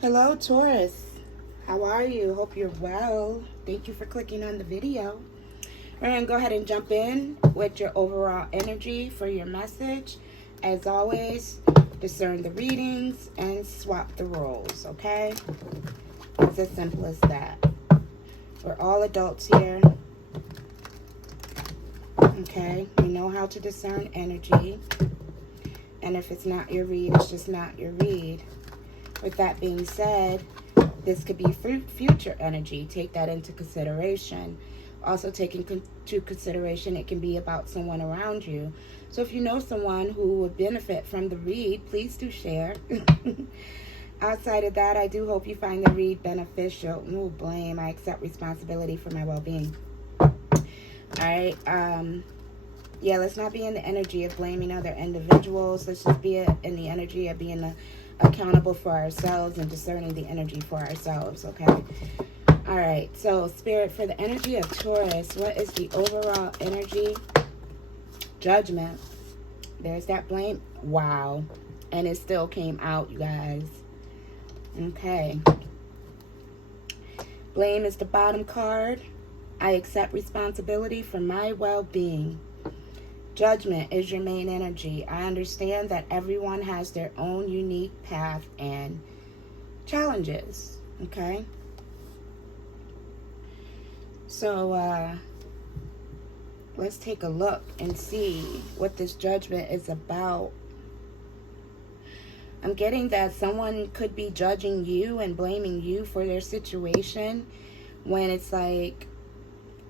Hello, Taurus. How are you? Hope you're well. Thank you for clicking on the video. We're going to go ahead and jump in with your overall energy for your message. As always, discern the readings and swap the roles, okay? It's as simple as that. We're all adults here, okay? We know how to discern energy. And if it's not your read, it's just not your read. With that being said, this could be future energy. Take that into consideration. Also take into consideration it can be about someone around you. So if you know someone who would benefit from the read, please do share. Outside of that, I do hope you find the read beneficial. No blame. I accept responsibility for my well-being. All right. Yeah, let's not be in the energy of blaming other individuals. Let's just be in the energy of being accountable for ourselves and discerning the energy for ourselves, okay? All right, so Spirit, for the energy of Taurus, what is the overall energy? Judgment. There's that blame. Wow. And it still came out, you guys. Okay. Blame is the bottom card. I accept responsibility for my well-being. Judgment is your main energy. I understand that everyone has their own unique path and challenges, okay? So, let's take a look and see what this judgment is about. I'm getting that someone could be judging you and blaming you for their situation when it's like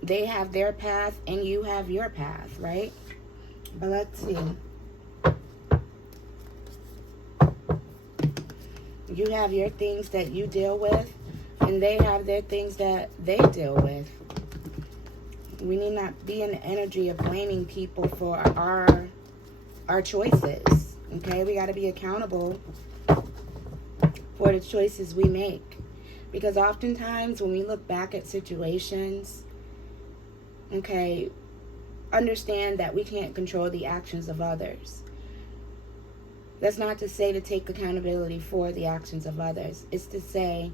they have their path and you have your path, right? But let's see. You have your things that you deal with, and they have their things that they deal with. We need not be in the energy of blaming people for our choices. Okay? We got to be accountable for the choices we make. Because oftentimes when we look back at situations, okay, understand that we can't control the actions of others. That's not to say to take accountability for the actions of others. It's to say,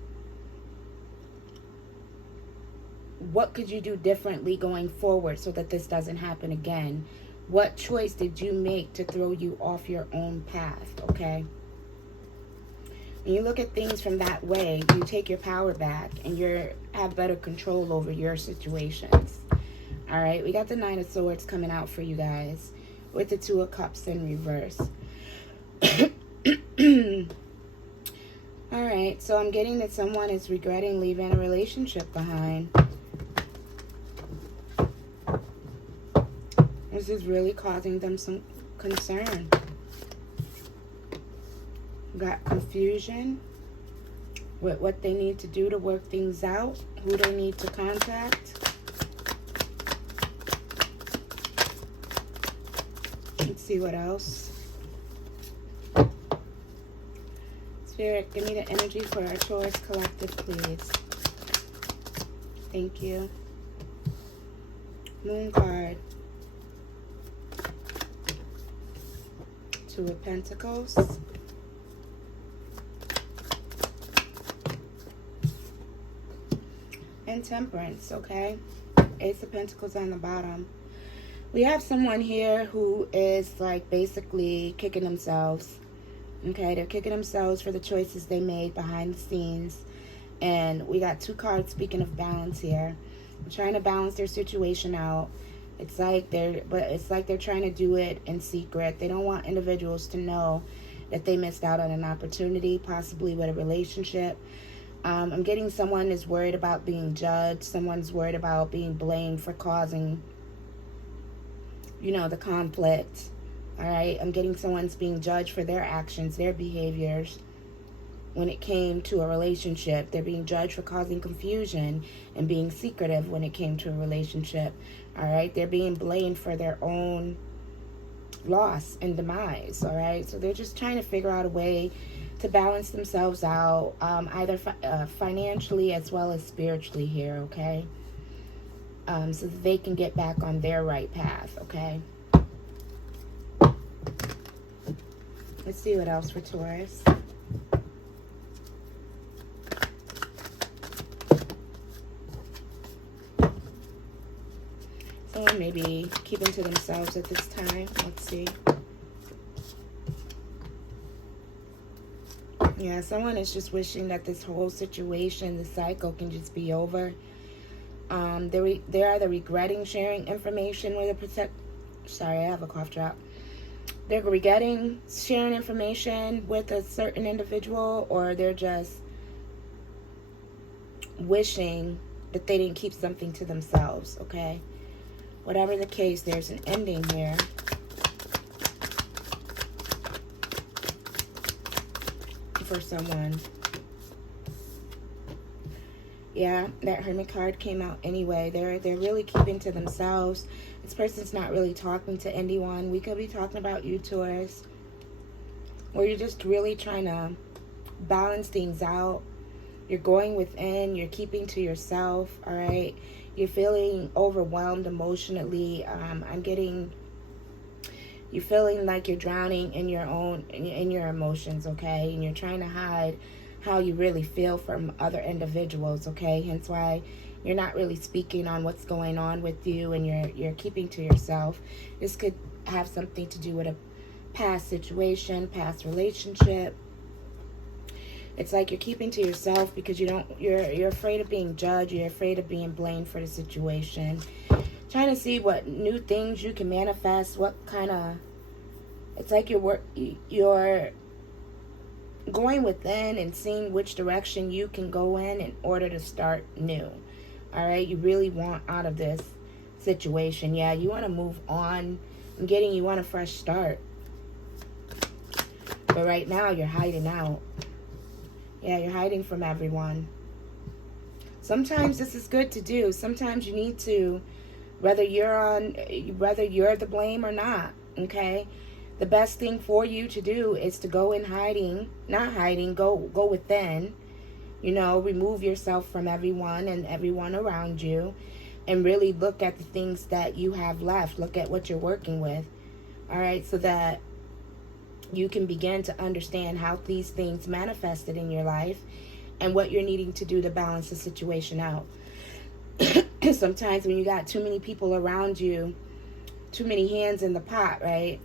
what could you do differently going forward so that this doesn't happen again? What choice did you make to throw you off your own path, okay? When you look at things from that way, you take your power back and you have better control over your situations. All right, we got the Nine of Swords coming out for you guys with the Two of Cups in reverse. All right, so I'm getting that someone is regretting leaving a relationship behind. This is really causing them some concern. Got confusion with what they need to do to work things out, who they need to contact. Let's see what else. Spirit, give me the energy for our Taurus collective, please. Thank you. Moon card. Two of Pentacles. And Temperance, okay? Ace of Pentacles on the bottom. We have someone here who is like basically kicking themselves. Okay, they're kicking themselves for the choices they made behind the scenes. And we got two cards speaking of balance here. They're trying to balance their situation out. It's like they're trying to do it in secret. They don't want individuals to know that they missed out on an opportunity, possibly with a relationship. I'm getting someone is worried about being judged. Someone's worried about being blamed for causing, you know, the conflict. All right, I'm getting someone's being judged for their actions, their behaviors. When it came to a relationship, they're being judged for causing confusion and being secretive when it came to a relationship. All right, they're being blamed for their own loss and demise. All right, so they're just trying to figure out a way to balance themselves out, either financially as well as spiritually here. Okay, so that they can get back on their right path. Okay. Let's see what else for Taurus. Or maybe keeping to themselves at this time. Let's see. Yeah, someone is just wishing that this whole situation, the cycle, can just be over. They're either regretting sharing information with a Sorry, I have a cough drop. They're regretting sharing information with a certain individual, or they're just wishing that they didn't keep something to themselves, okay? Whatever the case, there's an ending here. For someone. Yeah, that Hermit card came out anyway. They're really keeping to themselves. This person's not really talking to anyone. We could be talking about you, Taurus. Or you're just really trying to balance things out. You're going within. You're keeping to yourself, all right? You're feeling overwhelmed emotionally. You're feeling like you're drowning in your emotions, okay? And you're trying to hide how you really feel from other individuals, okay? Hence why you're not really speaking on what's going on with you, and you're keeping to yourself. This could have something to do with a past situation, past relationship. It's like you're keeping to yourself because you're afraid of being judged. You're afraid of being blamed for the situation. Trying to see what new things you can manifest. What kind of... It's like you're going within and seeing which direction you can go in order to start new. All right? You really want out of this situation. Yeah, you want to move on. You want a fresh start. But right now, you're hiding out. Yeah, you're hiding from everyone. Sometimes this is good to do. Sometimes you need to, whether you're the blame or not, okay? The best thing for you to do is to go in hiding, not hiding, go within, remove yourself from everyone and everyone around you, and really look at the things that you have left. Look at what you're working with, all right, so that you can begin to understand how these things manifested in your life and what you're needing to do to balance the situation out. Sometimes when you got too many people around you, too many hands in the pot, right?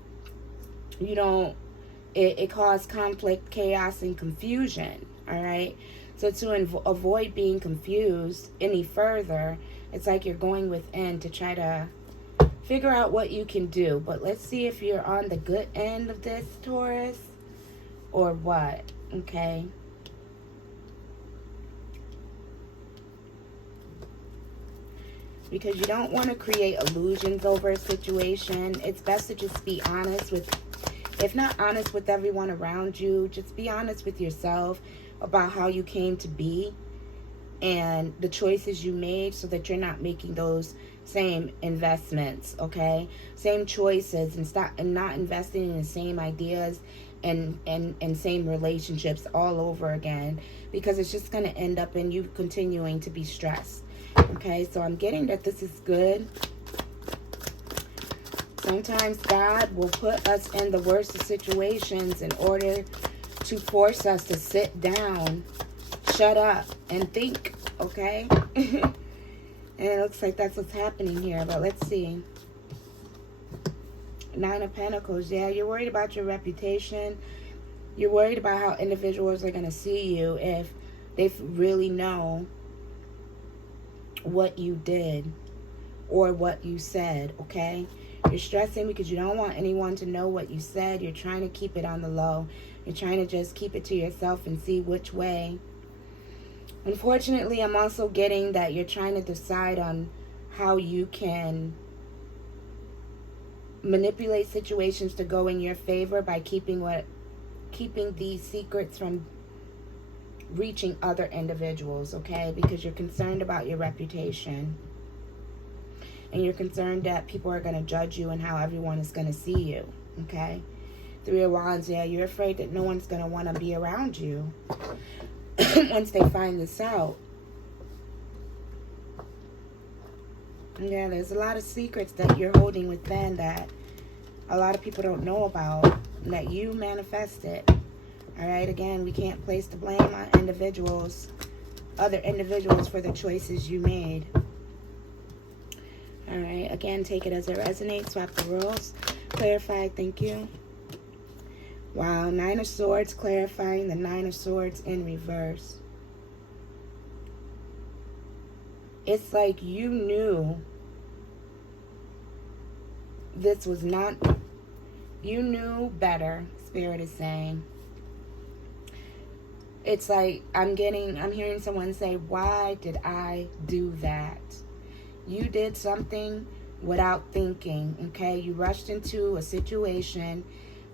It causes conflict, chaos, and confusion, all right? So to avoid being confused any further, it's like you're going within to try to figure out what you can do. But let's see if you're on the good end of this, Taurus, or what, okay? Because you don't want to create illusions over a situation. It's best to just be honest with, if not honest with everyone around you, just be honest with yourself about how you came to be and the choices you made, so that you're not making those same investments, okay? Same choices, and not investing in the same ideas and same relationships all over again, because it's just going to end up in you continuing to be stressed. Okay, so I'm getting that this is good. Sometimes God will put us in the worst of situations in order to force us to sit down, shut up, and think, okay? And it looks like that's what's happening here, but let's see. 9 of Pentacles. Yeah, you're worried about your reputation. You're worried about how individuals are going to see you if they really know what you did or what you said, okay? You're stressing because you don't want anyone to know what you said. You're trying to keep it on the low. You're trying to just keep it to yourself and see which way. Unfortunately, I'm also getting that you're trying to decide on how you can manipulate situations to go in your favor by keeping these secrets from reaching other individuals, okay? Because you're concerned about your reputation. And you're concerned that people are going to judge you and how everyone is going to see you, okay? 3 of Wands, yeah, you're afraid that no one's going to want to be around you once they find this out. Yeah, there's a lot of secrets that you're holding within that a lot of people don't know about, that you manifested. All right, again, we can't place the blame on other individuals for the choices you made. All right. Again, take it as it resonates. Swap the rules. Clarify. Thank you. Wow. 9 of Swords, clarifying the 9 of Swords in reverse. It's like you knew this was not, you knew better, Spirit is saying. It's like I'm hearing someone say, why did I do that? You did something without thinking, okay? You rushed into a situation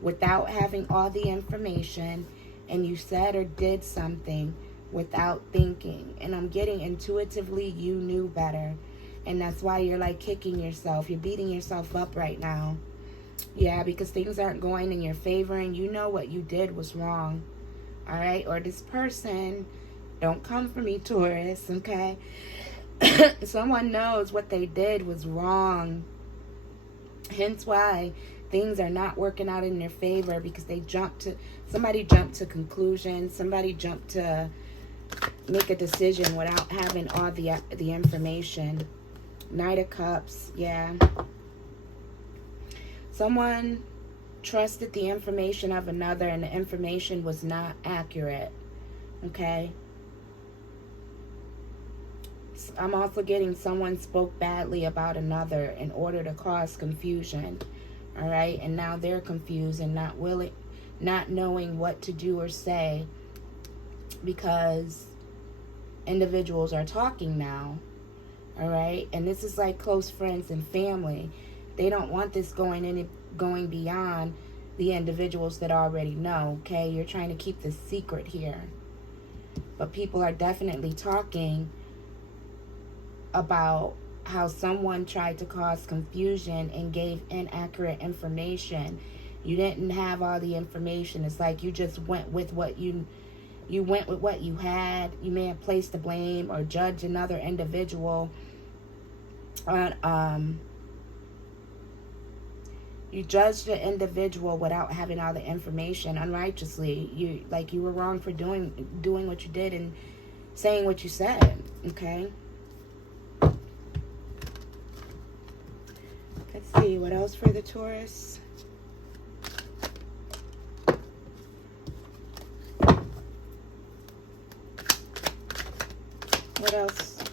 without having all the information, and you said or did something without thinking. And I'm getting intuitively you knew better. And that's why you're like kicking yourself. You're beating yourself up right now. Yeah, because things aren't going in your favor and you know what you did was wrong. All right? Or this person, don't come for me, Taurus, okay? Someone knows what they did was wrong. Hence why things are not working out in their favor, because somebody jumped to conclusions. Somebody jumped to make a decision without having all the information. Knight of Cups, yeah. Someone trusted the information of another and the information was not accurate, okay? I'm also getting someone spoke badly about another in order to cause confusion, all right? And now they're confused and not knowing what to do or say, because individuals are talking now, all right? And this is like close friends and family. They don't want this going beyond the individuals that already know, okay? You're trying to keep this secret here. But people are definitely talking about how someone tried to cause confusion and gave inaccurate information. You didn't have all the information. It's like you just went with what you went with what you had. You may have placed the blame or judged another individual on you judged the individual without having all the information unrighteously. You were wrong for doing what you did and saying what you said, okay? Let's see, what else for the Taurus? What else?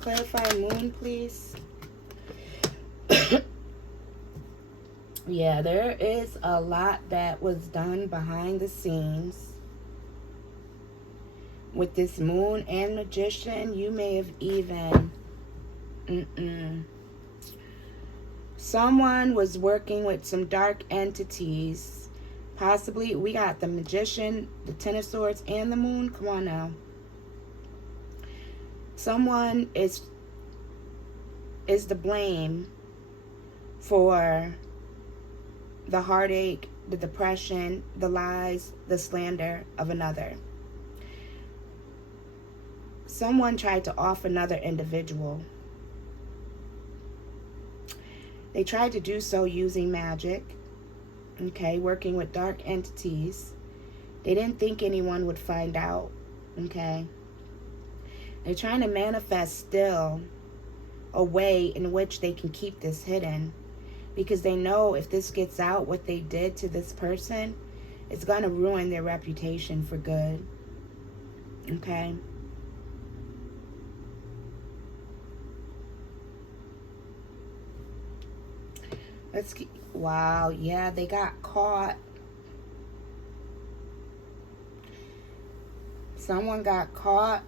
Clarify Moon, please. Yeah, there is a lot that was done behind the scenes with this Moon and Magician. You may have even someone was working with some dark entities. Possibly, we got the Magician, the Ten of Swords, and the Moon. Come on now. Someone is the blame for the heartache, the depression, the lies, the slander of another. Someone tried to off another individual. They tried to do so using magic, okay, working with dark entities. They didn't think anyone would find out, okay. They're trying to manifest still a way in which they can keep this hidden, because they know if this gets out, what they did to this person, it's going to ruin their reputation for good, okay. Let's keep, wow, yeah, they got caught. Someone got caught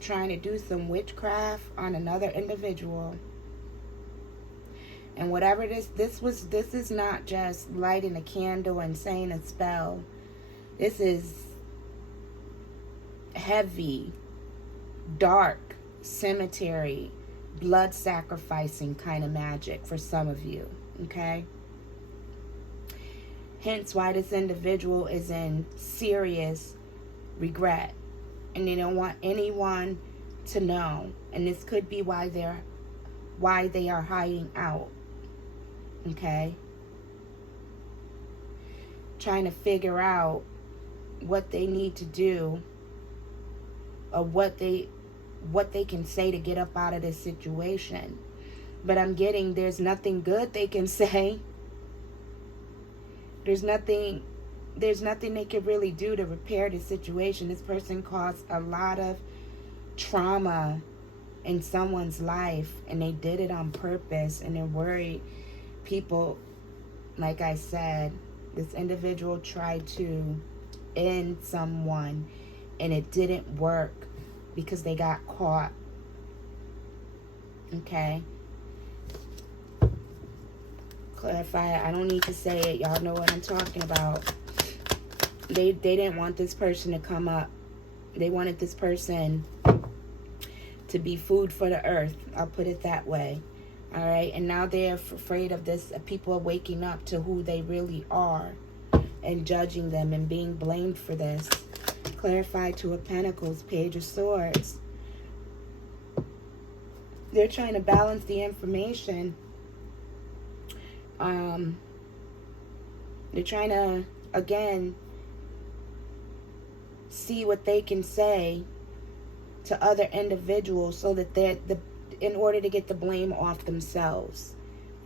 trying to do some witchcraft on another individual. And whatever this is not just lighting a candle and saying a spell. This is heavy, dark, cemetery, blood sacrificing kind of magic for some of you, okay? Hence why this individual is in serious regret. And they don't want anyone to know. And this could be why they are hiding out. Okay? Trying to figure out what they need to do, or what they can say to get up out of this situation. But I'm getting there's nothing good they can say. There's nothing they can really do to repair the situation. This person caused a lot of trauma in someone's life, and they did it on purpose, and they're worried. People, like I said, this individual tried to end someone, and it didn't work because they got caught. Okay? Clarify, I don't need to say it. Y'all know what I'm talking about. They didn't want this person to come up. They wanted this person to be food for the earth. I'll put it that way. All right? And now they're afraid of this. People are waking up to who they really are and judging them and being blamed for this. Clarify, Two of Pentacles, Page of Swords. They're trying to balance the information. They're trying to, again, see what they can say to other individuals so that in order to get the blame off themselves.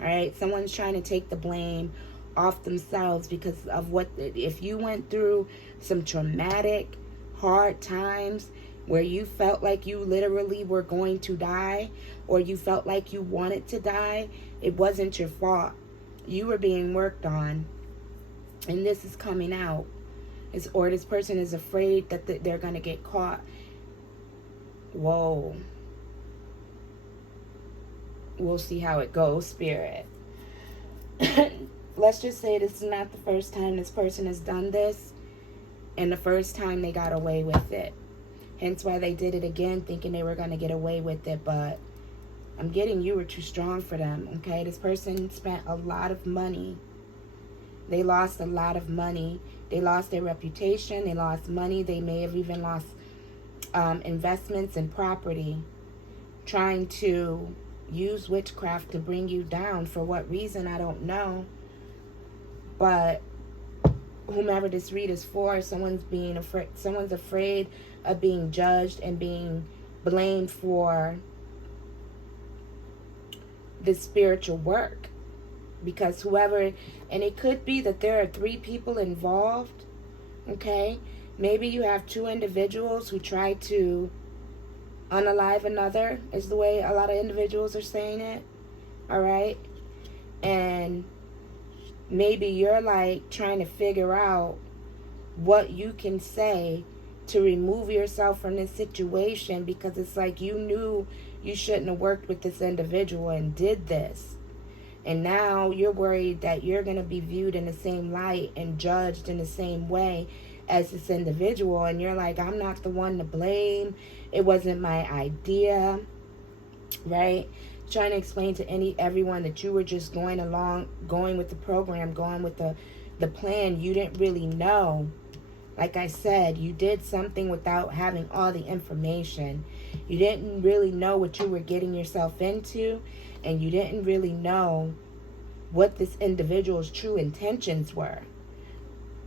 All right? Someone's trying to take the blame off themselves because of if you went through some traumatic, hard times where you felt like you literally were going to die, or you felt like you wanted to die, it wasn't your fault. You were being worked on, and this is coming out. Or this person is afraid that they're going to get caught. Whoa. We'll see how it goes, Spirit. Let's just say this is not the first time this person has done this, and the first time they got away with it. Hence why they did it again, thinking they were going to get away with it, but I'm getting you were too strong for them, okay? This person spent a lot of money. They lost a lot of money. They lost their reputation. They lost money. They may have even lost investments and property, trying to use witchcraft to bring you down. For what reason, I don't know. But whomever this read is for, someone's afraid of being judged and being blamed for this spiritual work. Because whoever, and it could be that there are 3 people involved, okay? Maybe you have 2 individuals who try to unalive another, is the way a lot of individuals are saying it, all right? And maybe you're like trying to figure out what you can say to remove yourself from this situation, because it's like you knew you shouldn't have worked with this individual and did this. And now you're worried that you're going to be viewed in the same light and judged in the same way as this individual. And you're like, I'm not the one to blame. It wasn't my idea, right? Trying to explain to everyone that you were just going with the program, going with the plan. You didn't really know. Like I said, you did something without having all the information. You didn't really know what you were getting yourself into, and you didn't really know what this individual's true intentions were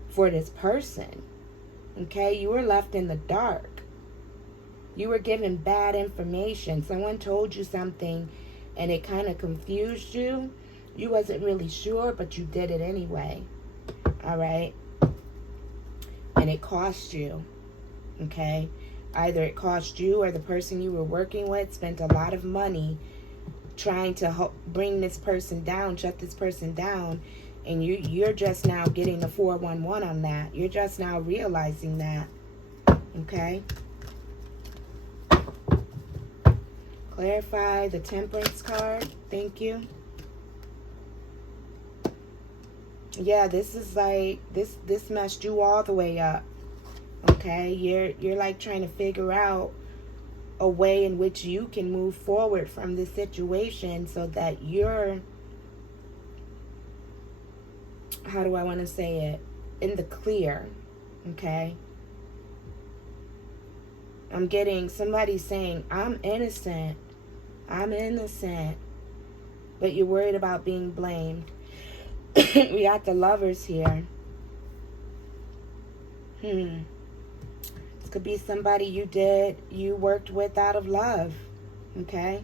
for this person. Okay? You were left in the dark. You were given bad information. Someone told you something and it kind of confused you. You wasn't really sure, but you did it anyway. All right? And it cost you. Okay? Either it cost you, or the person you were working with spent a lot of money trying to help bring this person down, shut this person down, and you're just now getting the 411 on that. You're just now realizing that. Okay? Clarify the Temperance card. Thank you. Yeah, this is like this messed you all the way up. Okay? You're like trying to figure out a way in which you can move forward from this situation so that you're, how do I want to say it, in the clear. Okay? I'm getting somebody saying, I'm innocent. I'm innocent. But you're worried about being blamed. We got the Lovers here. This could be somebody you worked with out of love. Okay?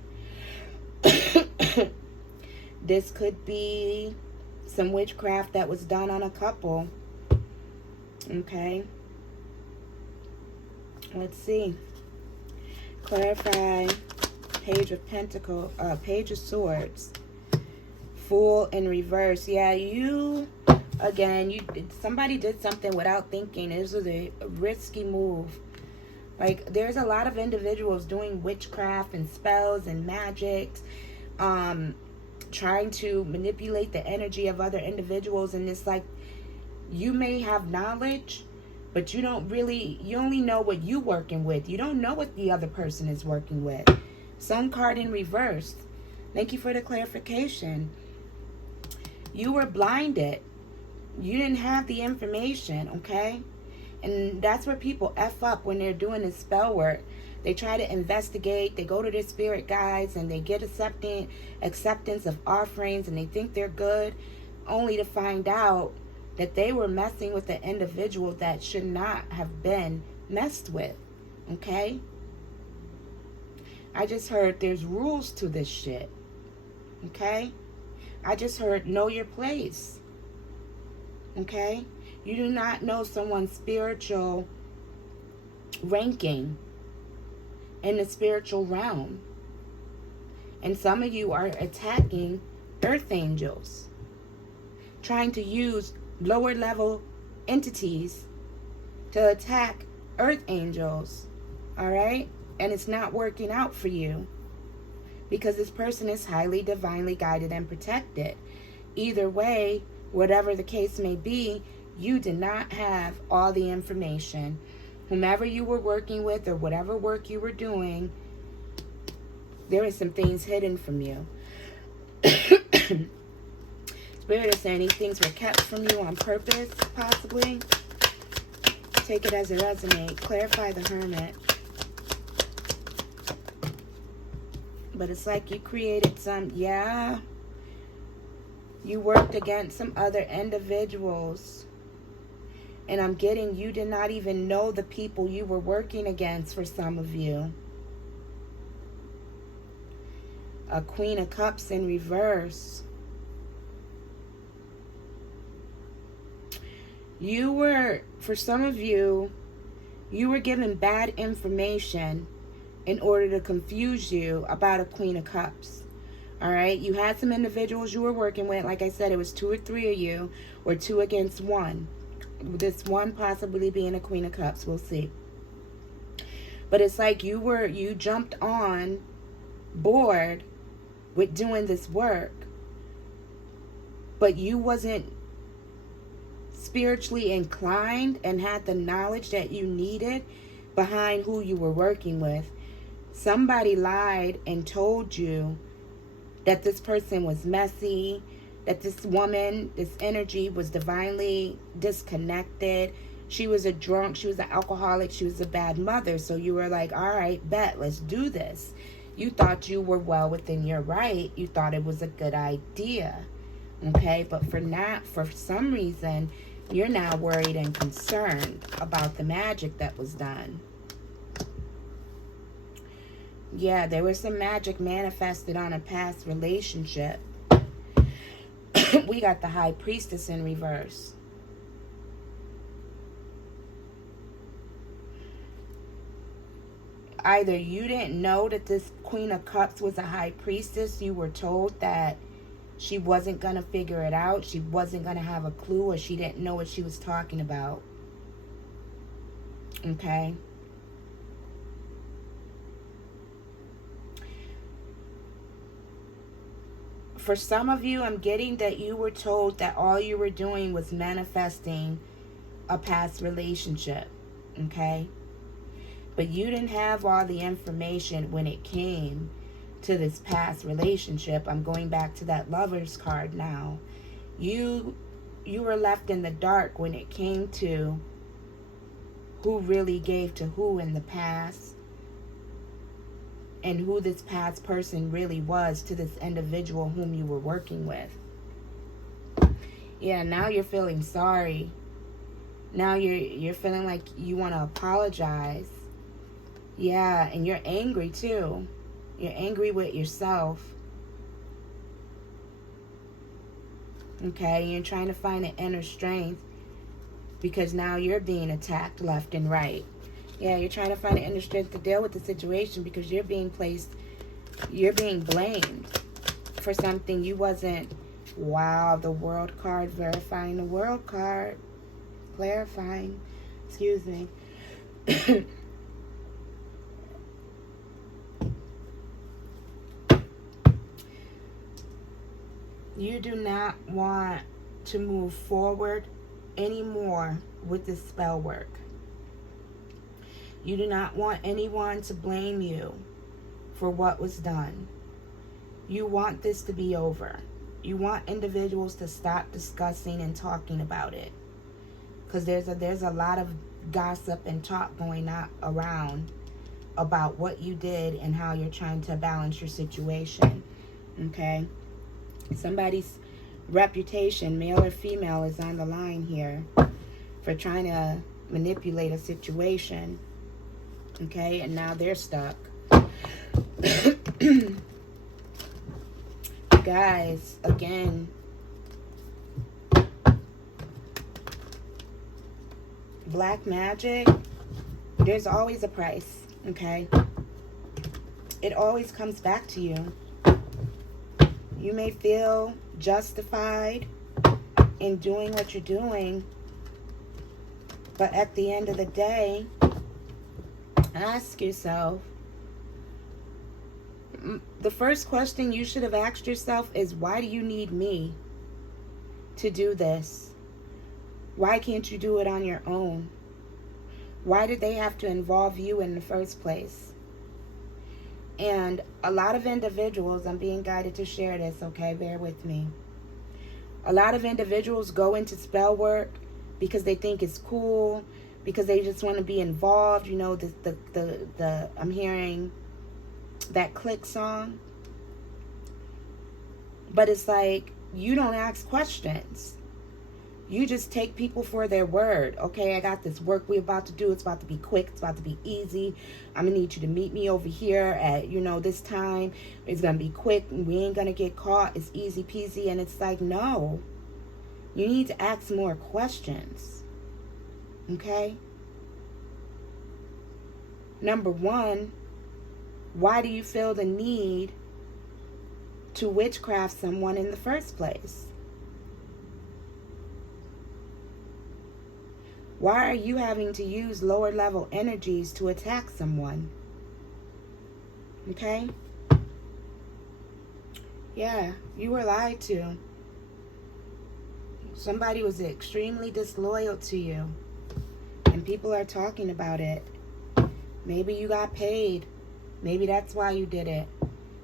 This could be some witchcraft that was done on a couple. Okay. Let's see. Clarify. Page of Pentacles. Page of Swords. Fool in reverse. Yeah, somebody did something without thinking. This was a risky move. Like, there's a lot of individuals doing witchcraft and spells and magics, trying to manipulate the energy of other individuals. And it's like, you may have knowledge, but you only know what you're working with. You don't know what the other person is working with. Sun card in reverse. Thank you for the clarification. You were blinded. You didn't have the information, okay? And that's where people F up when they're doing this spell work. They try to investigate. They go to their spirit guides and they get acceptance of offerings and they think they're good, only to find out that they were messing with an individual that should not have been messed with, okay? I just heard there's rules to this shit, okay? I just heard know your place, okay? You do not know someone's spiritual ranking in the spiritual realm. And some of you are attacking earth angels, trying to use lower level entities to attack earth angels, all right? And it's not working out for you because this person is highly divinely guided and protected. Either way, whatever the case may be, you did not have all the information. Whomever you were working with or whatever work you were doing, there is some things hidden from you. Spirit is saying these things were kept from you on purpose, possibly. Take it as it resonates. Clarify the Hermit. But it's like you created you worked against some other individuals. And I'm getting you did not even know the people you were working against for some of you. A Queen of Cups in reverse. For some of you, you were given bad information in order to confuse you about a Queen of Cups. All right? You had some individuals you were working with. Like I said, it was 2 or 3 of you, or 2 against 1. This one possibly being a Queen of Cups. We'll see. But it's like you jumped on board with doing this work, but you wasn't spiritually inclined and had the knowledge that you needed behind who you were working with. Somebody lied and told you that this person was messy, that this woman, this energy was divinely disconnected. She was a drunk, she was an alcoholic, she was a bad mother. So you were like, all right, bet, let's do this. You thought you were well within your right. You thought it was a good idea. Okay, but for some reason, you're now worried and concerned about the magic that was done. Yeah, there was some magic manifested on a past relationship. We got the High Priestess in reverse. Either you didn't know that this Queen of Cups was a High Priestess. You were told that she wasn't going to figure it out. She wasn't going to have a clue, or she didn't know what she was talking about. Okay? For some of you, I'm getting that you were told that all you were doing was manifesting a past relationship. Okay? But you didn't have all the information when it came to this past relationship. I'm going back to that Lover's card now. You were left in the dark when it came to who really gave to who in the past, and who this past person really was to this individual whom you were working with. Yeah, now you're feeling sorry. Now you're feeling like you want to apologize. Yeah, and you're angry too. You're angry with yourself. Okay, you're trying to find an inner strength because now you're being attacked left and right. Yeah, you're trying to find an inner strength to deal with the situation because you're being blamed for something you wasn't. Wow, the world card, verifying the world card, clarifying, excuse me. You do not want to move forward anymore with this spell work. You do not want anyone to blame you for what was done. You want this to be over. You want individuals to stop discussing and talking about it. Because there's a lot of gossip and talk going on around about what you did and how you're trying to balance your situation. Okay? Somebody's reputation, male or female, is on the line here for trying to manipulate a situation. Okay? And now they're stuck. Guys, again, black magic, there's always a price, okay? It always comes back to you. You may feel justified in doing what you're doing, but at the end of the day, ask yourself, the first question you should have asked yourself is, why do you need me to do this? Why can't you do it on your own? Why did they have to involve you in the first place? And a lot of individuals, I'm being guided to share this, okay? Bear with me. A lot of individuals go into spell work because they think it's cool, because they just want to be involved. You know, I'm hearing that Click song. But it's like, you don't ask questions. You just take people for their word. Okay, I got this work we're about to do. It's about to be quick. It's about to be easy. I'm going to need you to meet me over here at, this time. It's going to be quick. We ain't going to get caught. It's easy peasy. And it's like, no. You need to ask more questions. Okay? Number one, why do you feel the need to witchcraft someone in the first place? Why are you having to use lower level energies to attack someone? Okay? Yeah, you were lied to. Somebody was extremely disloyal to you. And people are talking about it. Maybe you got paid. Maybe that's why you did it.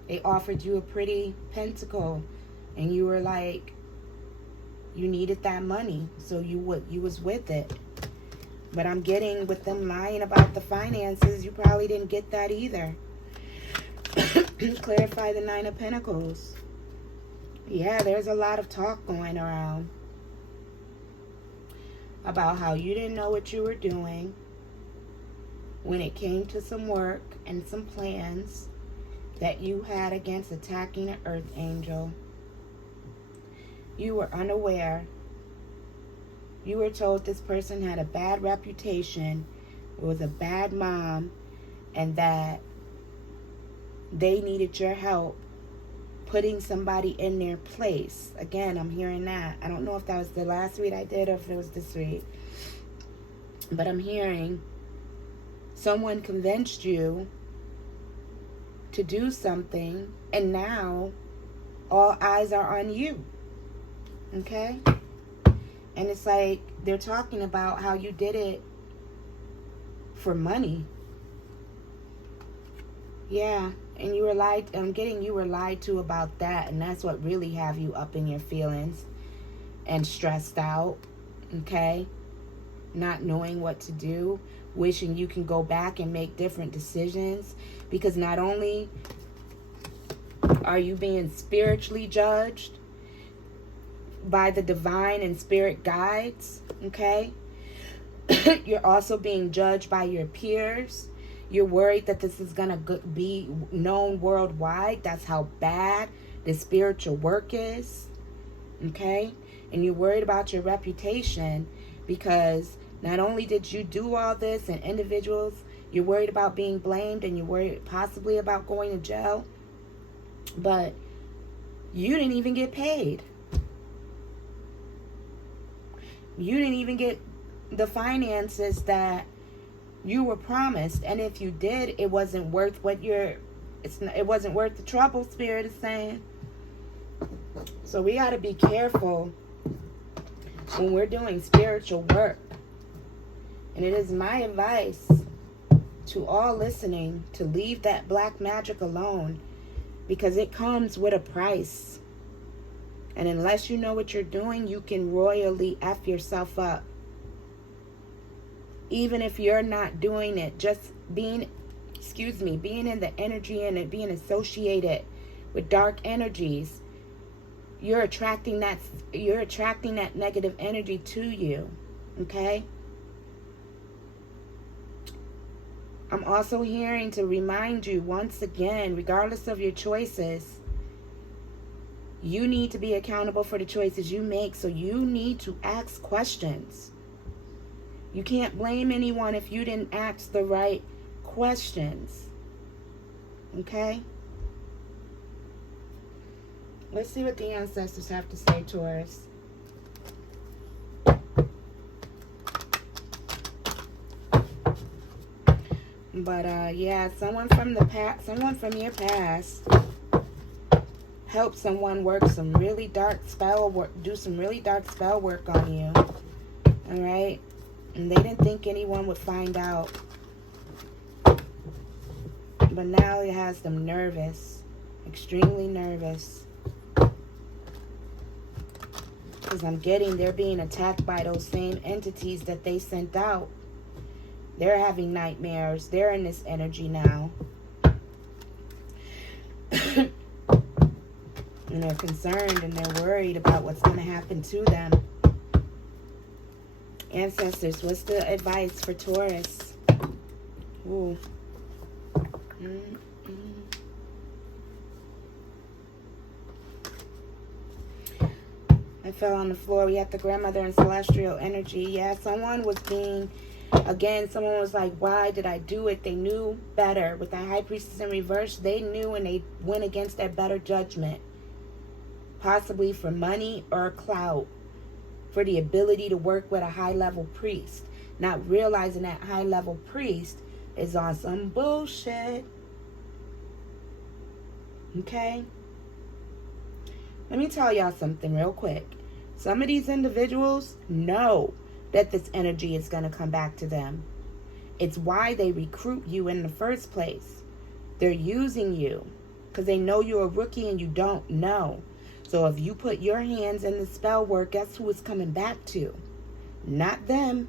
They offered you a pretty pentacle, and you were like, you needed that money, so you was with it. But I'm getting, with them lying about the finances, you probably didn't get that either. Clarify the Nine of Pentacles. Yeah, there's a lot of talk going around about how you didn't know what you were doing when it came to some work and some plans that you had against attacking an earth angel. You were unaware. You were told this person had a bad reputation, was a bad mom, and that they needed your help putting somebody in their place. Again, I'm hearing that. I don't know if that was the last read I did or if it was this read. But I'm hearing someone convinced you to do something, and now all eyes are on you. Okay? And it's like they're talking about how you did it for money. Yeah, and you were lied. I'm getting you were lied to about that, and that's what really have you up in your feelings and stressed out. Okay? Not knowing what to do, wishing you can go back and make different decisions, because not only are you being spiritually judged by the divine and spirit guides, okay? You're also being judged by your peers. You're worried that this is going to be known worldwide. That's how bad the spiritual work is, okay? and you're worried about your reputation, because not only did you do all this and individuals, you're worried about being blamed and you're worried possibly about going to jail, but you didn't even get paid. You didn't even get the finances that you were promised, and if you did, it wasn't worth what it wasn't worth the trouble, Spirit is saying. So we got to be careful when we're doing spiritual work. And it is my advice to all listening to leave that black magic alone, because it comes with a price. And unless you know what you're doing, you can royally F yourself up. Even if you're not doing it, just being in the energy and it being associated with dark energies, you're attracting that negative energy to you. Okay? I'm also hearing to remind you once again, regardless of your choices, you need to be accountable for the choices you make. So you need to ask questions. You can't blame anyone if you didn't ask the right questions. Okay? Let's see what the ancestors have to say, Taurus. But yeah, someone from your past helped someone work some really dark spell work, do some really dark spell work on you. All right? And they didn't think anyone would find out. But now it has them nervous. Extremely nervous. Because I'm getting they're being attacked by those same entities that they sent out. They're having nightmares. They're in this energy now. And they're concerned and they're worried about what's going to happen to them. Ancestors, what's the advice for Taurus? Ooh. I fell on the floor. We had the grandmother and celestial energy. Yeah, someone was like, why did I do it? They knew better. With the high priestess in reverse, they knew and they went against their better judgment. Possibly for money or clout. For the ability to work with a high-level priest. Not realizing that high-level priest is on some bullshit. Okay? Let me tell y'all something real quick. Some of these individuals know that this energy is going to come back to them. It's why they recruit you in the first place. They're using you because they know you're a rookie and you don't know. So if you put your hands in the spell work, guess who it's coming back to? Not them.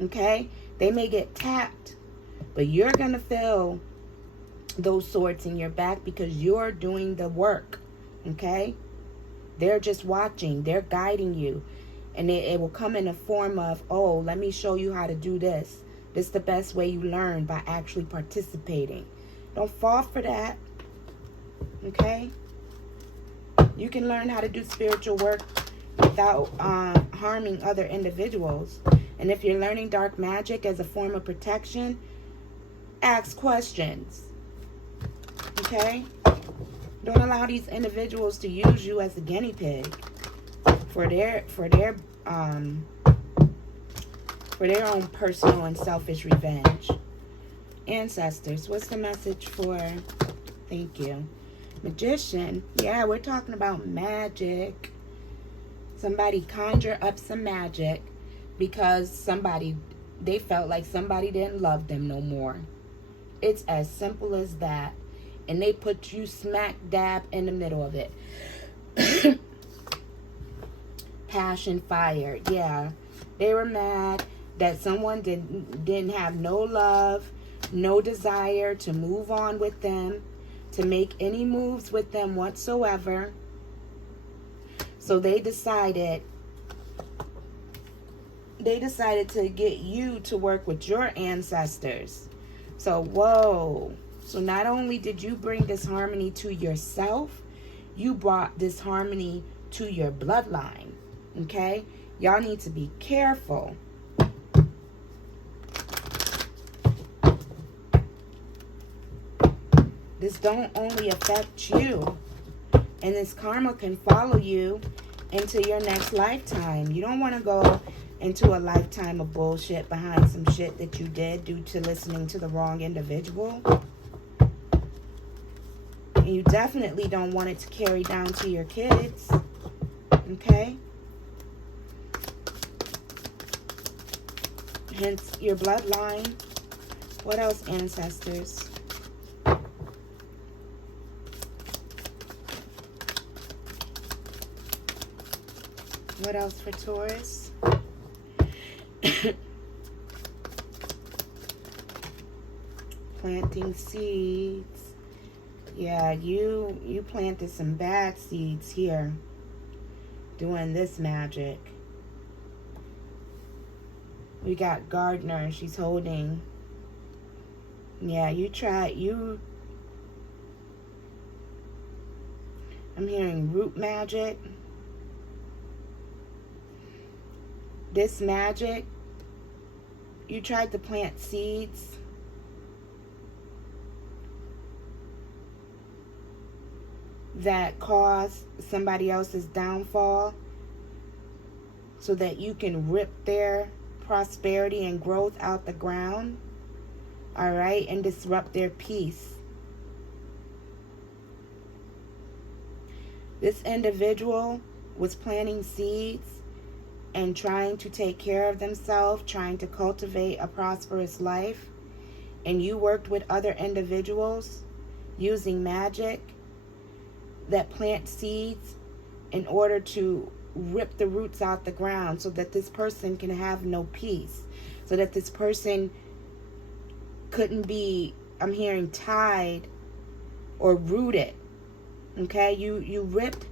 Okay? They may get tapped, but you're going to feel those swords in your back because you're doing the work. Okay? They're just watching. They're guiding you. And it will come in a form of, oh, let me show you how to do this. This is the best way you learn, by actually participating. Don't fall for that. Okay? You can learn how to do spiritual work without harming other individuals. And if you're learning dark magic as a form of protection, ask questions. Okay? Don't allow these individuals to use you as a guinea pig for their own personal and selfish revenge. Ancestors, what's the message for? Thank you. Magician. Yeah, we're talking about magic. Somebody conjure up some magic because they felt like somebody didn't love them no more. It's as simple as that. And they put you smack dab in the middle of it. Passion fire. Yeah. They were mad that someone didn't have no love, no desire to move on with them, to make any moves with them whatsoever. So they decided to get you to work with your ancestors. So, whoa. So not only did you bring disharmony to yourself, you brought disharmony to your bloodline. Okay? Y'all need to be careful. This don't only affect you, and this karma can follow you into your next lifetime. You don't want to go into a lifetime of bullshit behind some shit that you did due to listening to the wrong individual. And you definitely don't want it to carry down to your kids. Okay? Hence your bloodline. What else, ancestors? What else for Taurus? Planting seeds. Yeah, you planted some bad seeds here. Doing this magic. We got Gardener. She's holding. Yeah, I'm hearing root magic. This magic, you tried to plant seeds that cause somebody else's downfall so that you can rip their prosperity and growth out the ground, all right, and disrupt their peace. This individual was planting seeds and trying to take care of themselves, trying to cultivate a prosperous life, and you worked with other individuals using magic that plant seeds in order to rip the roots out the ground so that this person can have no peace, so that this person couldn't be, I'm hearing, tied or rooted. Okay, you ripped.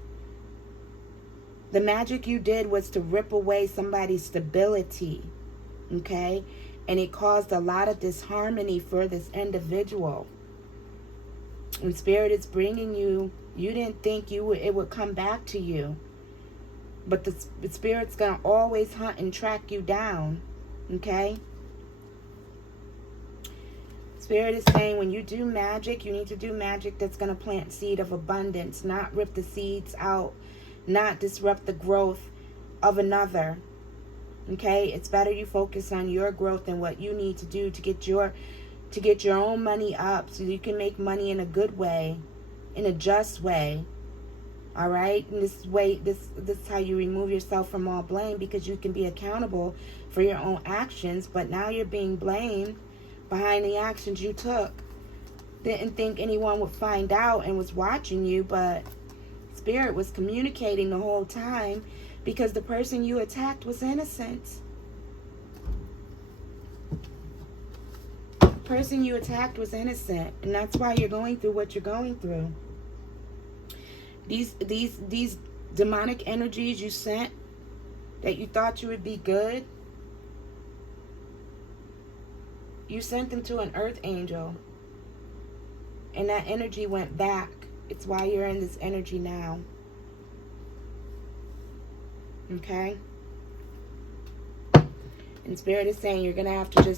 The magic you did was to rip away somebody's stability, okay? And it caused a lot of disharmony for this individual. And Spirit is bringing you didn't think it would come back to you. But the Spirit's going to always hunt and track you down, okay? Spirit is saying when you do magic, you need to do magic that's going to plant seed of abundance, not rip the seeds out, not disrupt the growth of another. Okay, it's better you focus on your growth and what you need to do to get your own money up so you can make money in a good way, in a just way. All right, and this is how you remove yourself from all blame, because you can be accountable for your own actions, but now you're being blamed behind the actions you took. Didn't think anyone would find out and was watching you, but Spirit was communicating the whole time because the person you attacked was innocent. The person you attacked was innocent, and that's why you're going through what you're going through. These demonic energies you sent that you thought you would be good, you sent them to an earth angel, and that energy went back. It's why you're in this energy now. Okay? And Spirit is saying you're going to have to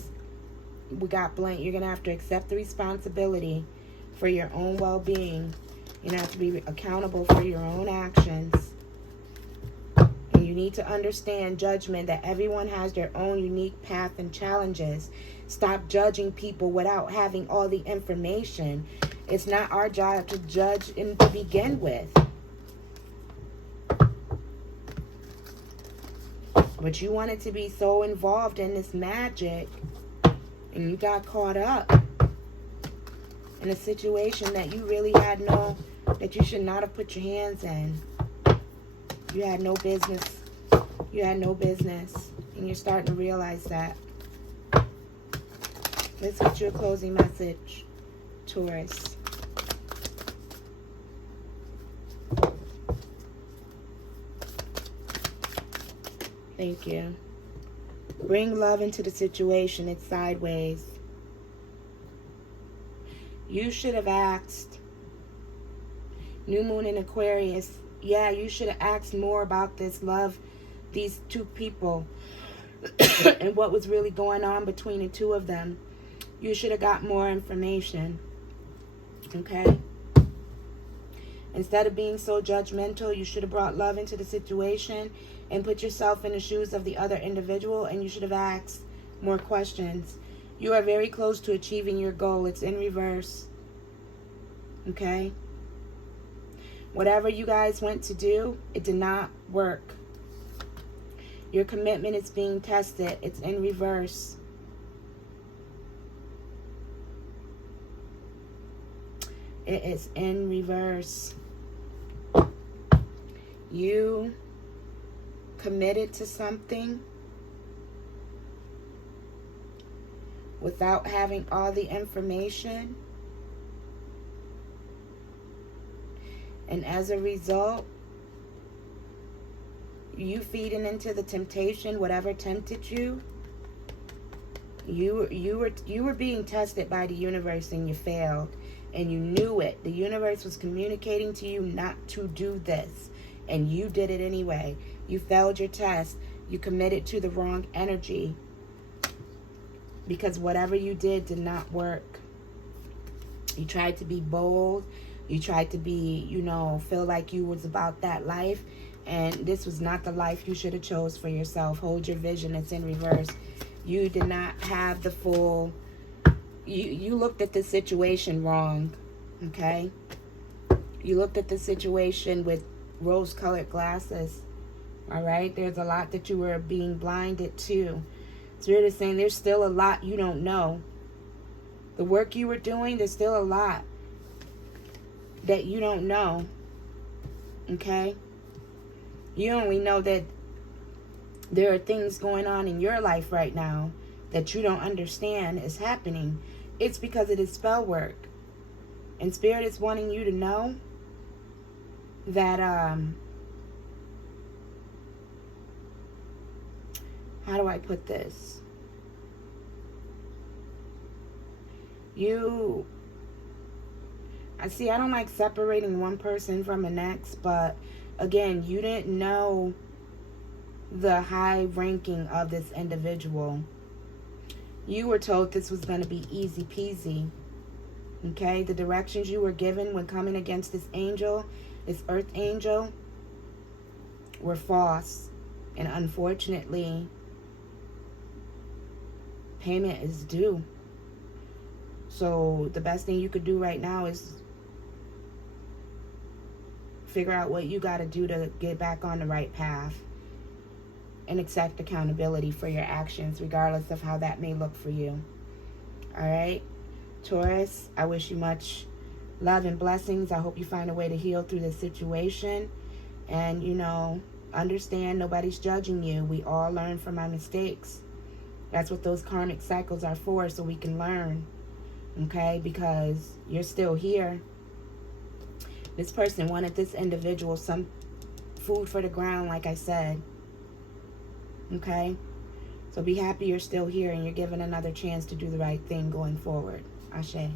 you're going to have to accept the responsibility for your own well-being. You have to be accountable for your own actions. And you need to understand judgment, that everyone has their own unique path and challenges. Stop judging people without having all the information. It's not our job to judge to begin with. But you wanted to be so involved in this magic, and you got caught up in a situation that you really that you should not have put your hands in. You had no business. You had no business. And you're starting to realize that. Let's get you a closing message, Taurus. Thank you. Bring love into the situation. It's sideways. You should have asked. New moon in Aquarius Yeah, you should have asked more about this love, these two people, and what was really going on between the two of them. You should have got more information. Okay? Instead of being so judgmental, you should have brought love into the situation and put yourself in the shoes of the other individual, and you should have asked more questions. You are very close to achieving your goal. It's in reverse. Okay? Whatever you guys went to do, it did not work. Your commitment is being tested. It's in reverse. It is in reverse. You committed to something without having all the information. And as a result, you feeding into the temptation, whatever tempted you, you were being tested by the universe, and you failed. And you knew it. The universe was communicating to you not to do this. And you did it anyway. You failed your test. You committed to the wrong energy. Because whatever you did not work. You tried to be bold. You tried to be, feel like you was about that life. And this was not the life you should have chose for yourself. Hold your vision. It's in reverse. You did not have the full... You looked at the situation wrong, okay? You looked at the situation with rose-colored glasses, all right? There's a lot that you were being blinded to. Spirit is saying there's still a lot you don't know. The work you were doing, there's still a lot that you don't know, okay? You only know that there are things going on in your life right now that you don't understand is happening. It's because it is spell work. And Spirit is wanting you to know that, how do I put this? I don't like separating one person from the next, but again, you didn't know the high ranking of this individual. You were told this was going to be easy peasy. Okay? The directions you were given when coming against this angel, this earth angel, were false. And unfortunately, payment is due. So the best thing you could do right now is figure out what you got to do to get back on the right path. And accept accountability for your actions, regardless of how that may look for you. All right? Taurus, I wish you much love and blessings. I hope you find a way to heal through this situation. And, understand nobody's judging you. We all learn from our mistakes. That's what those karmic cycles are for, so we can learn. Okay? Because you're still here. This person wanted this individual some food for the ground, like I said. Okay? So be happy you're still here and you're given another chance to do the right thing going forward. Ashe.